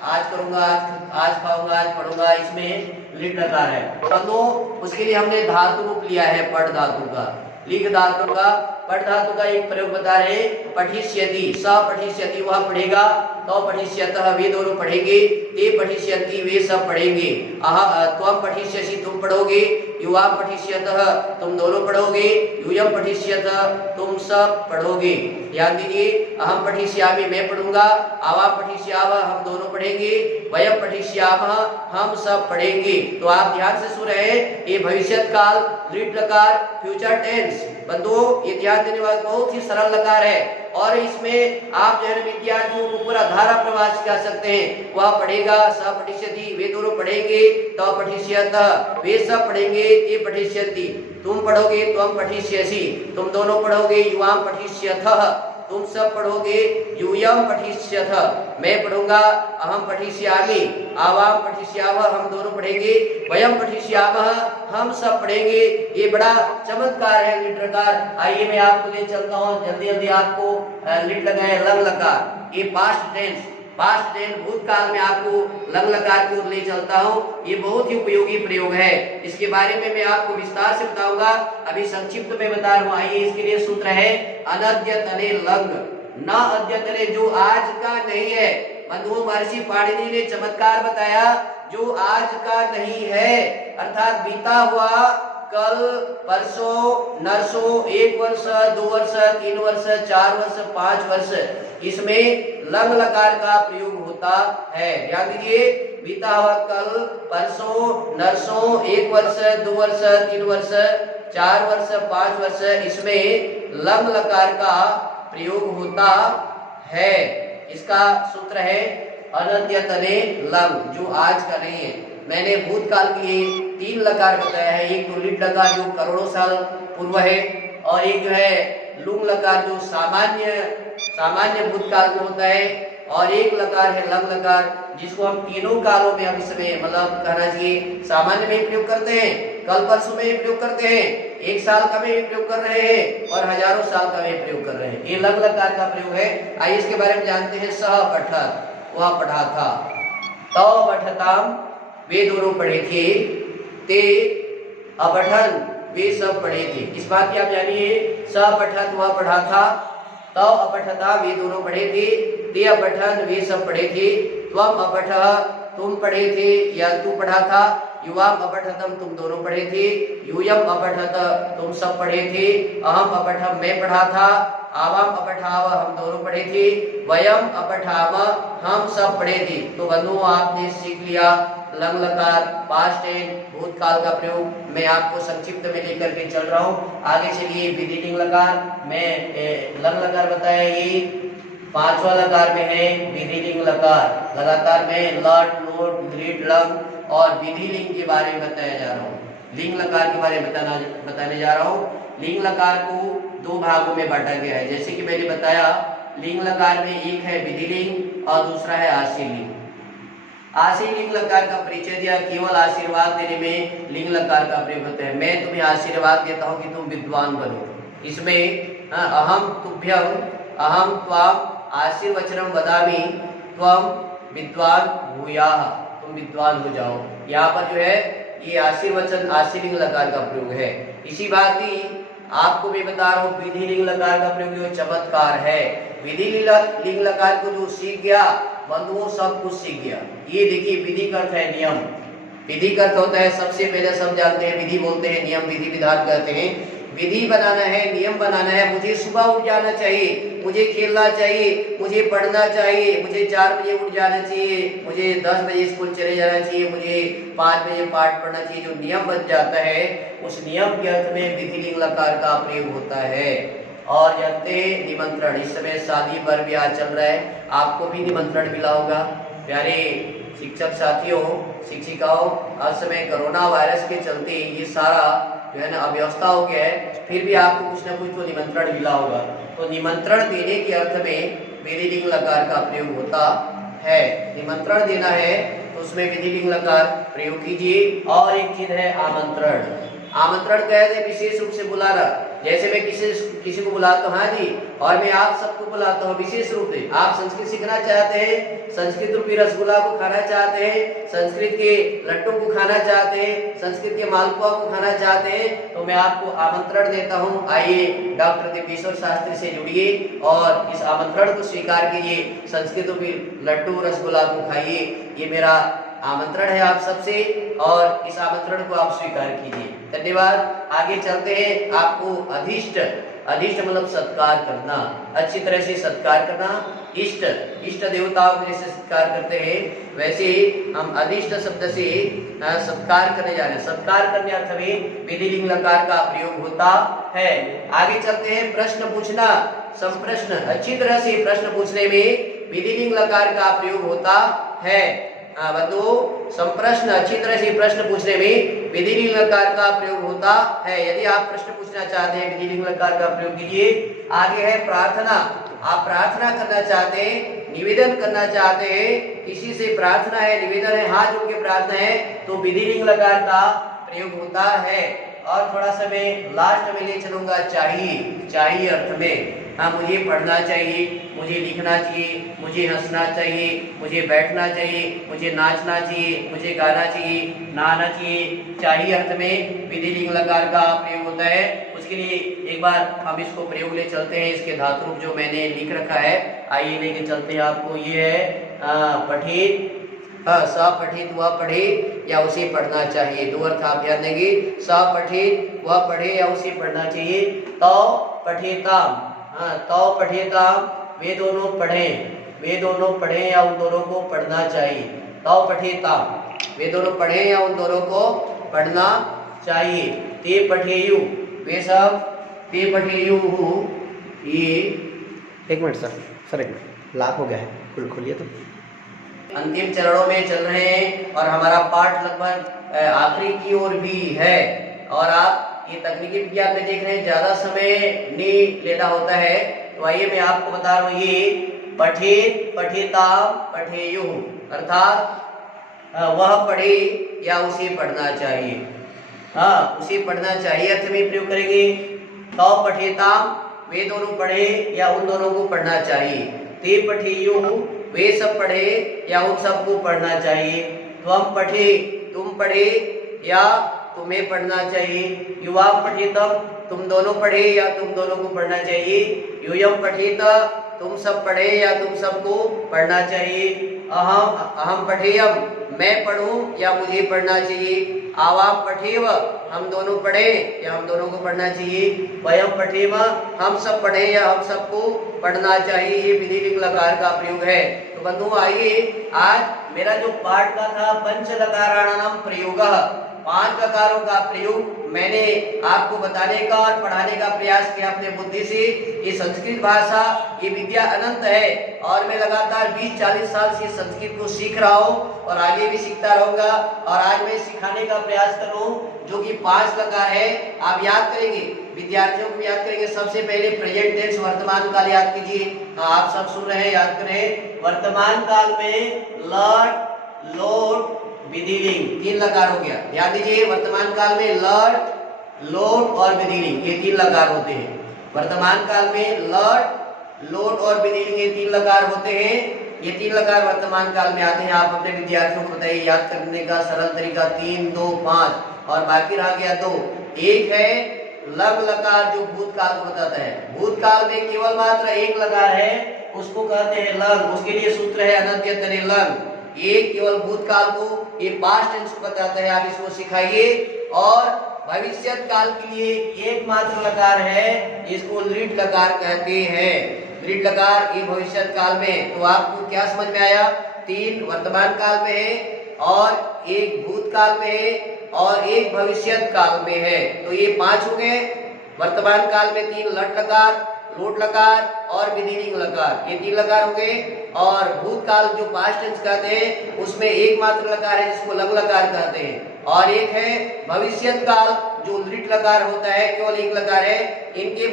आज करूंगा, आज खाऊंगा, आज पढ़ूंगा, इसमें लीट लकार है। तो उसके लिए हमने धातु रूप लिया है पढ़ धातु का, लिख धातु का, पढ़ धातु का एक प्रयोग बता रहे। पठिष्यति, स पठिष्यति वह पढ़ेगा, तौ पठिष्यतः वे दोनों पढ़ेंगे, ते पठिष्यन्ति वे सब पढ़ेंगे, त्वम पठिष्यसि तुम पढ़ोगे, युवाम पठिष्यतः तुम दोनों पढ़ोगे, यूयम पठिष्यतः तुम सब पढ़ोगे। ध्यान दीजिए, अहम पठिष्यामि मैं पढ़ूंगा, आवाम पठिष्यावः हम दोनों पढ़ेंगे, वयम पठिष्यामः हम सब पढ़ेंगे। तो आप ध्यान से सुन रहे हैं, ये भविष्यत काल लीट लकार, फ्यूचर टेंस। बंधुओं ये ध्यान देने वाला बहुत ही सरल लकार है और इसमें आप जो है विद्यार्थियों को पूरा धारा प्रवाह सिखा सकते हैं। वह पढ़ेगा, स पठिष्यति वे दोनों पढ़ेंगे, तौ पठिष्यतः वे सब पढ़ेंगे, ते पठिष्यन्ति तुम पढ़ोगे, त्वम पठिष्यसि तुम दोनों पढ़ोगे, युवाम पठिष्यथः तुम सब पढ़ोगे, यूयम पठिष्यथ मैं पढ़ूंगा, अहम पठिष्यामि आवाम पठिष्यावः हम दोनों पढ़ेंगे, वयम पठिष्यामः हम सब पढ़ेंगे। ये बड़ा चमत्कार है लीट लकार। आइए मैं आपको ले चलता हूँ जल्दी जल्दी आपको लीट लगाए लंग लकार। ये पास्ट टेंस भूतकाल में आपको लंग लकार की ओर ले चलता हूँ। ये बहुत ही उपयोगी प्रयोग है, इसके बारे में मैं आपको विस्तार से बताऊंगा, अभी संक्षिप्त में बता रहा हूँ। आइए इसके लिए सूत्र है अनद्यतने लंग, न अद्यतने जो आज का नहीं है। बंधुओं महर्षि पाणिनि ने चमत्कार बताया जो आज का नहीं है, अर्थात बीता हुआ कल परसों नरसों, 1 वर्ष 2 वर्ष 3 वर्ष 4 वर्ष 5 वर्ष, इसमें लंग लकार का प्रयोग होता है। ध्यान दीजिए, बीता हुआ कल परसों नरसों, 1 वर्ष 2 वर्ष 3 वर्ष 4 वर्ष 5 वर्ष, इसमें लंग लकार का प्रयोग होता है। इसका सूत्र है अनद्यतने लंग, जो आज का नहीं है। मैंने भूतकाल के लिए 3 लकार बताया है, एक तो लीट लकार जो करोड़ों साल पूर्व है, और एक जो है लुंग लकार जो सामान्य भूतकाल में होता है, और एक लकार है लंग लकार, जिसको हम तीनों कालों में अभी समय मतलब कहना चाहिए सामान्य में प्रयोग करते हैं, कल परसों में प्रयोग करते हैं, एक साल का में प्रयोग कर रहे हैं और हजारों साल का में प्रयोग कर रहे हैं। ये लंग लकार का प्रयोग है। आइए इसके बारे में जानते हैं। सह पठत, वह पढ़ा था। तौ पठताम, वे दोनों पढ़े थे। ते अपठन, वे सब पढ़े थे। इस बात की आप जानिए, स पठत वह पढ़ा था, तौ अपठता वे दोनों पढ़े थे, ते अपठन वे सब पढ़े थे, त्वम अपठः तुम पढ़े थे या तू पढ़ा था, युवाम अपठतम तुम दोनों पढ़े थे, यूयम अपठत तुम सब पढ़े थे, अहम अपठम मैं पढ़ा था, आवाम अपठाव हम दोनों पढ़े थे, वयम अपठाम हम सब पढ़े थे। तो बंधुओं आपने सीख लिया लंग लकार पास्ट टेंस भूतकाल का प्रयोग। मैं आपको संक्षिप्त में लेकर के चल रहा हूँ। आगे चलिए विधिलिंग लकार, मैं लंग लकार बताया, ये पांचवा लकार में है विधिलिंग लकार। लगातार मैं लट लोट ग्रीड लंग और विधिलिंग के बारे में बताया जा रहा हूँ। लिंग लकार के बारे में बताने जा रहा हूँ। लिंग लकार को दो भागों में बांटा गया है। जैसे कि मैंने बताया, लिंग लकार में एक है विधिलिंग और दूसरा है आशीलिंग। आशीलिंग लकार का परिचय दिया, केवल आशीर्वाद देने में लिंग लकार का प्रयोग होता है। मैं तुम्हें आशीर्वाद देता हूँ कि तुम विद्वान बनो। इसमें अहम तुभ्यम अहम त्वाम आशीर्वचनम वदामि त्वम विद्वान भूयाः, तुम विद्वान हो जाओ। यहाँ पर जो है ये आशीर्वचन आशीलिंग लकार का प्रयोग है। इसी बात ही आपको मैं बता रहा हूँ विधिलिंग लकार का प्रयोग जो चमत्कार है। विधिलिंग लकार को जो सीख गया बंधुओं सब कुछ सीख गया। ये देखिए विधि का अर्थ है नियम। विधि का अर्थ होता है, सबसे पहले सब जानते हैं विधि बोलते हैं, नियम विधि विधान कहते हैं। विधि बनाना है, नियम बनाना है। मुझे सुबह उठ जाना चाहिए, मुझे खेलना चाहिए, मुझे पढ़ना चाहिए, मुझे 4 बजे उठ जाना चाहिए, मुझे 10 बजे स्कूल चले जाना चाहिए, मुझे 5 बजे पाठ पढ़ना चाहिए। जो नियम बन जाता है उस नियम के अर्थ में विधिलिंग लकार का प्रयोग होता है। और जानते हैं निमंत्रण, इस समय शादी पर ब्याह चल रहा है, आपको भी निमंत्रण मिला होगा। प्यारे शिक्षक साथियों शिक्षिकाओं, आज समय कोरोना वायरस के चलते ये सारा जो है ना अव्यवस्था हो गया है, फिर भी आपको कुछ ना कुछ तो निमंत्रण मिला होगा। तो निमंत्रण देने के अर्थ में विधिलिंग लकार का प्रयोग होता है। निमंत्रण देना है तो उसमें विधिलिंग लकार प्रयोग कीजिए। और एक चीज है आमंत्रण। आमंत्रण कहते हैं विशेष रूप से बुलाना। जैसे मैं किसी को बुलाता हूँ, हाँ जी, और मैं आप सबको बुलाता हूँ विशेष रूप से। आप संस्कृत सीखना चाहते हैं, संस्कृत रूपी रसगुल्ला को खाना चाहते हैं, संस्कृत के लड्डू को खाना चाहते हैं, संस्कृत के मालपुआ को खाना चाहते हैं, तो मैं आपको आमंत्रण देता हूँ। आइए डॉक्टर दिव्येश्वर शास्त्री से जुड़िए और इस आमंत्रण को स्वीकार कीजिए। संस्कृत रूपी लड्डू रसगुल्ला को खाइए। ये मेरा आमंत्रण है आप सबसे, और इस आमंत्रण को आप स्वीकार कीजिए। धन्यवाद। आगे चलते हैं। आपको अधिष्ट, अधिष्ट मतलब सत्कार करना, अच्छी तरह से सत्कार करना। इष्ट देवताओं को जैसे सत्कार करते हैं वैसे हम अधिष्ट शब्द से सत्कार करने जा रहे हैं। सत्कार करने अर्थ में विधिलिंग लकार का प्रयोग होता है। आगे चलते हैं। प्रश्न पूछना, संप्रश्न, अच्छी तरह से प्रश्न पूछने में विधिलिंग लकार का प्रयोग होता है। बंधुओं संप्रश्न, अच्छी तरह से प्रश्न पूछने में विधिलिंग लकार का प्रयोग होता है। यदि आप प्रश्न पूछना चाहते हैं विधिलिंग लकार का प्रयोग कीजिए। आगे है प्रार्थना। आप प्रार्थना करना चाहते हैं, निवेदन करना चाहते हैं, किसी से प्रार्थना है, निवेदन है, हाथ जोड़ के प्रार्थना है, तो विधिलिंग लकार का प्रयोग होता है। और थोड़ा सा मैं लास्ट में ले चलूंगा चाहिए। चाहिए अर्थ में मुझे पढ़ना चाहिए, मुझे लिखना चाहिए, मुझे हंसना चाहिए, मुझे बैठना चाहिए, मुझे नाचना चाहिए, मुझे गाना चाहिए, नहाना चाहिए। चाहिए अर्थ में विधिलिंग लकार का प्रयोग होता है। उसके लिए एक बार हम इसको प्रयोग ले चलते हैं। इसके धातु रूप जो मैंने लिख रखा है, आइए लेके चलते हैं आपको। ये है पठित, स पठित वह पढ़े या उसे पढ़ना चाहिए। दो अर्थ आप ध्यान देंगे। स पठित वह पढ़े या उसे पढ़ना चाहिए। तौ पठेताम, तौ पठेताम वे दोनों पढ़ें, वे दोनों पढ़ें या उन दोनों को पढ़ना चाहिए। तौ पठेताम वे दोनों पढ़ें या उन दोनों को पढ़ना चाहिए। ते पठेयु वे सब, ते पठेयु ये, एक मिनट सर एक मिनट, लॉक हो गया है, खोलिए तो। अंतिम चरणों में चल रहे हैं और हमारा पाठ लगभग आखिरी की ओर भी है। और आप ये तकनीकी विज्ञान में देख रहे हैं ज्यादा समय नहीं लेना होता है। तो आइए मैं आपको बता रहा हूँ, ये पठेत, पठेताम, पठेयुः, अर्थात वह पढ़े या उसे पढ़ना चाहिए। हाँ, उसे पढ़ना चाहिए अर्थ में प्रयोग करेंगे। तौ पठेताम, वे दोनों पढ़े या उन दोनों को पढ़ना चाहिए। ते पठेयुः, वे सब पढ़े या उन सबको पढ़ना चाहिए। त्वम पठे, तुम पढ़े या तुम्हें पढ़ना चाहिए। युवा पठेतम, तुम दोनों पढ़े या तुम दोनों को पढ़ना चाहिए। यूयम पठेत, तुम सब पढ़े या तुम सबको पढ़ना चाहिए। अहम पठेयम, मैं पढ़ूं या मुझे पढ़ना चाहिए। आवाम पठेव, हम दोनों पढ़े या हम दोनों को पढ़ना चाहिए। वयम पठेम, हम सब पढ़े या हम सबको पढ़ना चाहिए। ये विधिलिंग लकार का प्रयोग है। तो बंधुओं आइए, आज मेरा जो पाठ का था पंच लकाराणाम प्रयोगः, 5 लकारों का प्रयोग मैंने आपको बताने का और पढ़ाने का प्रयास किया अपने बुद्धि से। ये संस्कृत भाषा, ये विद्या अनंत है और मैं लगातार 20-40 साल से संस्कृत को सीख रहा हूँ और आगे भी सीखता रहूंगा। और आज मैं सिखाने का प्रयास कर रहा हूँ जो कि 5 लकार है। आप याद करेंगे, विद्यार्थियों को याद करेंगे। सबसे पहले प्रेजेंट टेंस, वर्तमान काल याद कीजिए। हाँ, आप सब सुन रहे हैं, याद करें। वर्तमान काल में लट, लोट, विधिलिंग, 3 लकार हो गया। ध्यान दीजिए, वर्तमान काल में लट, लोट और विधिलिंग, ये 3 लकार होते हैं। वर्तमान काल में लट, लोट और विधिलिंग, ये 3 लकार होते हैं। ये 3 लकार वर्तमान काल में आते हैं। आप अपने विद्यार्थियों को बताइए याद करने का सरल तरीका। 3, 2, 5 और बाकी रह गया 2। एक है लग लकार जो भूतकाल को बताता है। भूतकाल में केवल मात्र एक लकार है, उसको कहते हैं लंग। उसके लिए सूत्र है अनद्यतने लंग। एक केवल भूतकाल को, ये पास्ट टेंस को बताता है। आप इसको सिखाइए। और भविष्यत काल के लिए एकमात्र लकार है, इसको लीट लकार कहते हैं। लीट लकार ये भविष्यत काल में। तो आपको क्या समझ में आया? 3 वर्तमान काल में है और एक भूतकाल में है और एक भविष्यत काल में है। तो ये 5 हो गए। वर्तमान काल में 3 लट लकार, लोट लकार और विधिलिंग लकार, ये 3 लकार हो गए। और भूतकाल जो पास्ट टेंस कहते हैं उसमें एकमात्र लकार है जिसको लग लकार कहते हैं। और एक है भविष्यत काल जो लिट लकार होता है, केवल एक लकार है। इनके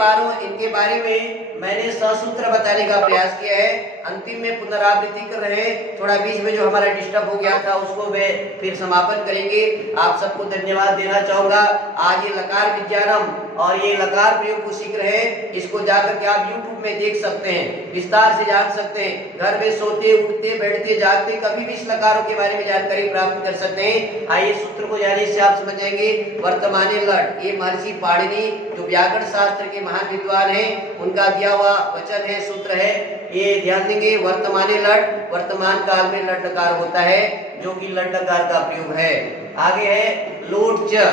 बारे में मैंने ससूत्र बताने का प्रयास किया है। अंतिम में पुनरावृत्ति कर रहे हैं। थोड़ा बीच में जो हमारा डिस्टर्ब हो गया था उसको मैं फिर समापन करेंगे। आप सबको धन्यवाद देना चाहूंगा। आज ये लकार विज्ञानम और ये लकार प्रयोग को सीख रहे हैं। इसको जाकर के आप YouTube में देख सकते हैं, विस्तार से जान सकते हैं। घर में सोते उठते बैठते जागते कभी भी इस लकारों के बारे में जानकारी प्राप्त कर सकते हैं। आइए सूत्र को जाने से आप समझ जाएंगे। वर्तमाने लट, ये महर्षि पाणिनि जो व्याकरण शास्त्र के महान विद्वान हैं, उनका दिया हुआ वचन है, सूत्र है। ये ध्यान देंगे। वर्तमाने लट, वर्तमान काल में लट लकार होता है जो कि लट लकार का प्रयोग है। आगे है लोट च।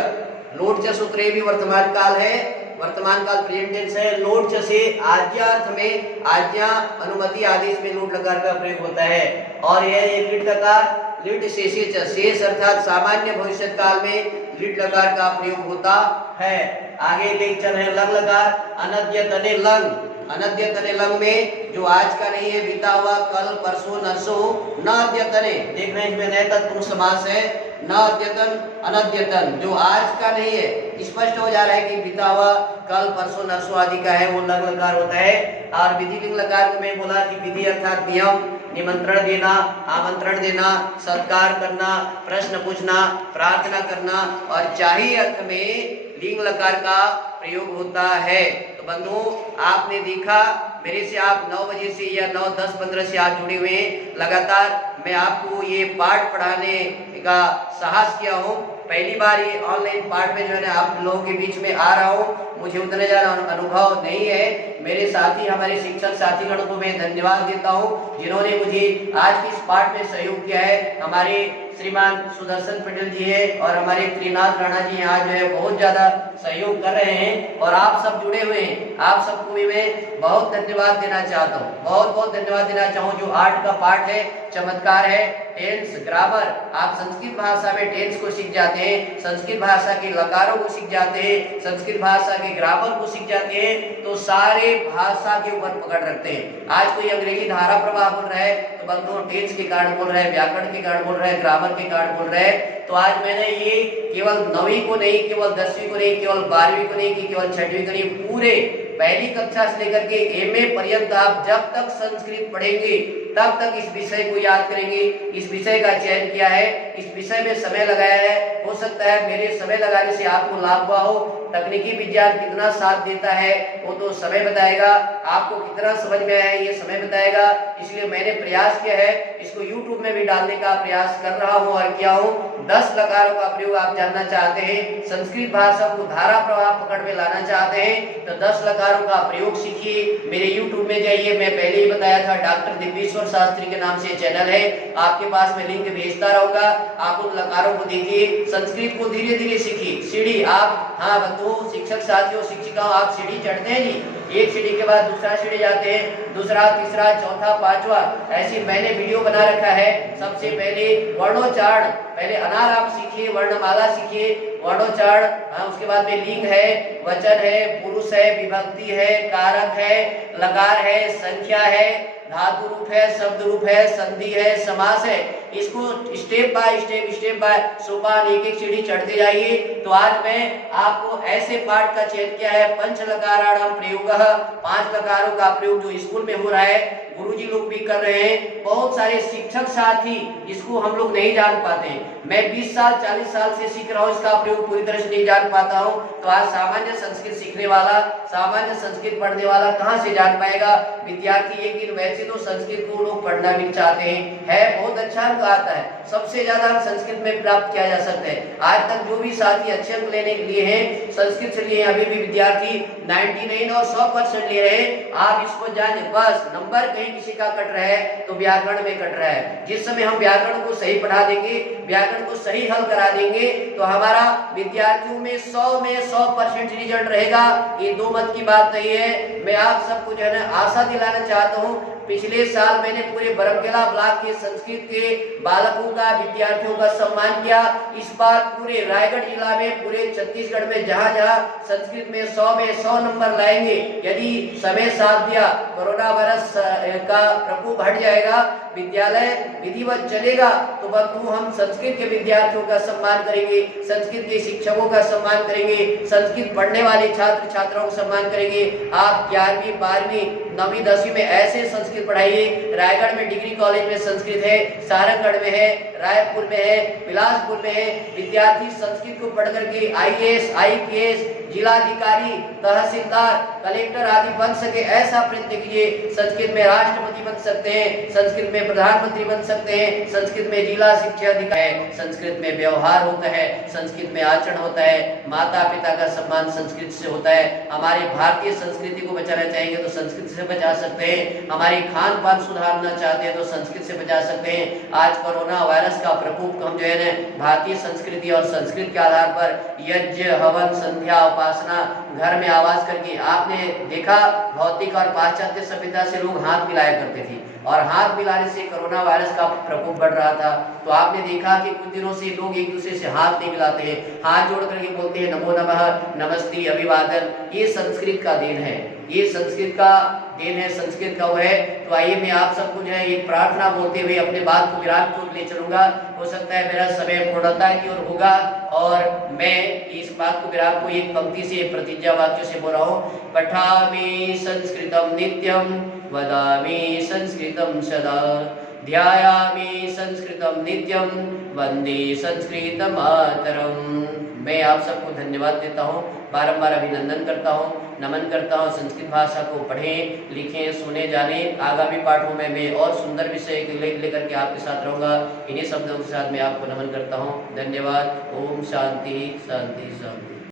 लोट च सूत्र ये भी वर्तमान काल है। वर्तमान काल प्रेजेंट टेंस है। लोट च से आज्ञा अर्थ में, आज्ञा, अनुमति, आदेश में लोट लकार का प्रयोग होता है। और यह लिट लकार, लिट शेषे च, शेष अर्थात सामान्य भविष्य काल में लिट लकार का प्रयोग होता है। आगे लेक्चर है लग लकार, अनद्यतने लंग। अनद्यतने लंग में जो आज का नहीं है, बीता हुआ, कल, परसों, नरसों, न अद्यतने, देख रहे हैं इसमें नए तत्पुरुष समास है। न अद्यतन, अनद्यतन, जो आज का नहीं है, स्पष्ट हो जा रहा है कि बीता हुआ, कल, परसों, नरसों आदि का है, वो लग लकार होता है। और विधिलिंग लकार को मैं बोला कि विधि अर्थात नियम, निमंत्रण देना, आमंत्रण देना, सत्कार करना, प्रश्न पूछना, प्रार्थना करना। और चाहिए अर्थ में लिंग लकार का प्रयोग होता है। तो बंधुओं, आपने देखा मेरे से आप 9 बजे से या 9, 10, 15 से आप जुड़े हुए हैं। लगातार मैं आपको ये पाठ पढ़ाने का साहस किया हूँ। पहली बार ये ऑनलाइन पाठ में जो है ना आप लोगों के बीच में आ रहा हूँ। मुझे उतना ज़्यादा अनुभव नहीं है। मेरे साथी, हमारे शिक्षक साथीगणों को मैं धन्यवाद देता हूँ जिन्होंने मुझे आज के इस पाठ में सहयोग किया है। हमारे श्रीमान सुदर्शन पटेल जी है और हमारे त्रिनाथ राणा जी आज जो है बहुत ज़्यादा सहयोग कर रहे हैं और आप सब जुड़े हुए हैं। आप सबको भी मैं बहुत धन्यवाद देना चाहता हूँ, बहुत बहुत धन्यवाद देना चाहूँ। जो 8 का पाठ है, चमत्कार है, टेंस, ग्रामर, आप संस्कृत भाषा में टेंस को सीख जाते हैं, संस्कृत भाषा के लकारों को सीख जाते हैं, संस्कृत भाषा के ग्रामर को सीख जाते हैं, तो सारे भाषा के ऊपर पकड़ रखते हैं। आज कोई अंग्रेजी धारा प्रवाह बोल रहा है तो बंधुओं टेंस के कारण बोल रहा है, व्याकरण के कारण बोल रहा है, ग्रामर के कारण बोल रहा है। तो आज मैंने ये केवल 9वीं को नहीं, केवल 10वीं को नहीं, केवल 12वीं को नहीं, कि केवल 6वीं को नहीं, पूरे पहली कक्षा से लेकर के एमए पर्यंत आप जब तक संस्कृत पढ़ेंगे तब तक इस विषय को याद करेंगे। इस विषय का चयन किया है, इस विषय में समय लगाया है। हो सकता है मेरे समय लगाने से आपको लाभ हुआ हो। तकनीकी विज्ञान कितना साथ देता है वो तो समय बताएगा, आपको कितना समझ में आया है ये समय बताएगा। इसलिए मैंने प्रयास किया है, इसको YouTube में भी डालने का प्रयास कर रहा हूँ और किया हूँ। 10 लकारों का प्रयोग आप जानना चाहते हैं, संस्कृत भाषा को धारा प्रवाह पकड़ में लाना चाहते हैं तो 10 लकारों का प्रयोग सीखिए। मेरे YouTube में जाइए, मैं पहले ही बताया था डॉक्टर दिव्येश्वर शास्त्री के नाम से चैनल है, आपके पास में लिंक भेजता रहूंगा। आप उन लकारों को देखिए, संस्कृत को धीरे धीरे सीखिए। सीढ़ी आप, हाँ बंधुओं, शिक्षक साथियों, शिक्षिकाओं, आप सीढ़ी चढ़ते हैं जी, एक सीढ़ी के बाद दूसरा सीढ़ी जाते हैं, दूसरा, तीसरा, चौथा, पांचवा, ऐसी मैंने वीडियो बना रखा है। सबसे पहले वर्णोच्चारण, पहले अनार आप सीखिए, वर्णमाला सीखिए, वर्णोच्चारण, उसके बाद में लिंग है, वचन है, पुरुष है, विभक्ति है, कारक है, लकार है, संख्या है, धातु रूप है, शब्द रूप है, संधि है, समास है। इसको स्टेप बाय स्टेप बाय सोपान एक एक सीढ़ी चढ़ते जाइए। तो आज मैं आपको ऐसे पाठ का चयन किया है, पंच लकाराणाम प्रयोगः, 5 लकारों का प्रयोग जो स्कूल में हो रहा है, गुरुजी लोग भी कर रहे हैं, बहुत सारे शिक्षक साथी इसको हम लोग नहीं जान पाते हैं। मैं 20 साल 40 साल से सीख रहा हूँ, इसका प्रयोग पूरी तरह से नहीं जान पाता हूँ। तो आज सामान्य संस्कृत सीखने वाला, सामान्य संस्कृत पढ़ने वाला कहाँ से जान पाएगा? विद्यार्थी एक दिन, वैसे तो संस्कृत को लोग पढ़ना भी चाहते हैं, है बहुत अच्छा अंक आता है, सबसे ज्यादा अंक संस्कृत में प्राप्त किया जा सकता है। आज तक जो भी साथी अच्छे अंक लेने के लिए हैं संस्कृत से लिए, अभी भी विद्यार्थी 99 और 100% ले रहे हैं। आप इसको जाने, बस नंबर कहीं किसी का कट रहा है तो व्याकरण में कट रहा है। जिस समय हम व्याकरण को सही पढ़ा देंगे, व्याकरण को सही हल करा देंगे तो हमारा विद्यार्थियों में 100 में 100% रिजल्ट रहेगा। ये दो मत की बात नहीं है। मैं आप सबको जो है ना आशा दिलाना चाहता हूँ। पिछले साल मैंने पूरे बरमकेला ब्लॉक के संस्कृत के बालकों का, विद्यार्थियों का सम्मान किया। इस बार पूरे रायगढ़ जिला में, पूरे छत्तीसगढ़ में जहाँ जहाँ संस्कृत में 100 में 100 नंबर लाएंगे, यदि समय साथ दिया, कोरोना वायरस का प्रकोप हट जाएगा, विद्यालय विधिवत चलेगा, तो बंधु हम संस्कृत के विद्यार्थियों का सम्मान करेंगे, संस्कृत के शिक्षकों का सम्मान करेंगे, संस्कृत पढ़ने वाले छात्र छात्राओं का सम्मान करेंगे। आप 11वीं 12वीं 9वीं 10वीं में ऐसे संस्कृत पढ़ाइए। रायगढ़ में डिग्री कॉलेज में संस्कृत है, सारंगगढ़ में है, रायपुर में है, बिलासपुर में है। विद्यार्थी संस्कृत को पढ़ करके IAS, IPS, जिलाधिकारी, तहसीलदार, कलेक्टर आदि बन सके, ऐसा प्रयत्न कीजिए। संस्कृत में राष्ट्रपति बन सकते हैं, संस्कृत में प्रधानमंत्री बन सकते हैं, संस्कृत में जिला शिक्षा अधिकारी है, संस्कृत में व्यवहार होता है, संस्कृत में आचरण होता है, माता पिता का सम्मान संस्कृत से होता है। हमारी भारतीय संस्कृति को बचाना चाहेंगे तो संस्कृत से बचा सकते हैं। हमारी खान पान सुधारना चाहते हैं तो संस्कृत से बचा सकते हैं। आज कोरोना वायरस का प्रकोप हम जो है ना भारतीय संस्कृति और संस्कृत के आधार पर यज्ञ, हवन, संध्या, उपासना, घर में आवाज करके, आपने देखा भौतिक और पाश्चात्य सभ्यता से लोग हाथ मिलाया करते थे और हाथ मिलाने से कोरोना वायरस का प्रकोप बढ़ रहा था। तो आपने देखा कि कुछ दिनों से लोग एक दूसरे से हाथ नहीं मिलाते हैं, हाथ जोड़ करके बोलते हैं नमो नमः, नमस्ते, अभिवादन। ये संस्कृत का देन है, ये संस्कृत का देन है, संस्कृत का वो है। तो आइए मैं आप सबको जो है एक प्रार्थना बोलते हुए अपने बात को विराम को ले चलूंगा। हो सकता है मेरा समय पूर्णता की ओर होगा और मैं इस बात को विराम को एक पंक्ति से, प्रतिज्ञा वाक्य से बोल रहा हूँ। पठामि संस्कृतम नित्यम, वदामि संस्कृतम सदा, ध्यायामि संस्कृतम नित्यम, वंदे संस्कृत मातरम। मैं आप सबको धन्यवाद देता हूँ, बारंबार अभिनंदन करता हूँ, नमन करता हूँ। संस्कृत भाषा को पढ़ें, लिखें, सुने, जाने। आगामी पाठों में मैं और सुंदर विषय लेकर के आपके साथ रहूँगा। इन्हीं शब्दों के साथ मैं आपको नमन करता हूँ। धन्यवाद। ओम शांति शांति शांति।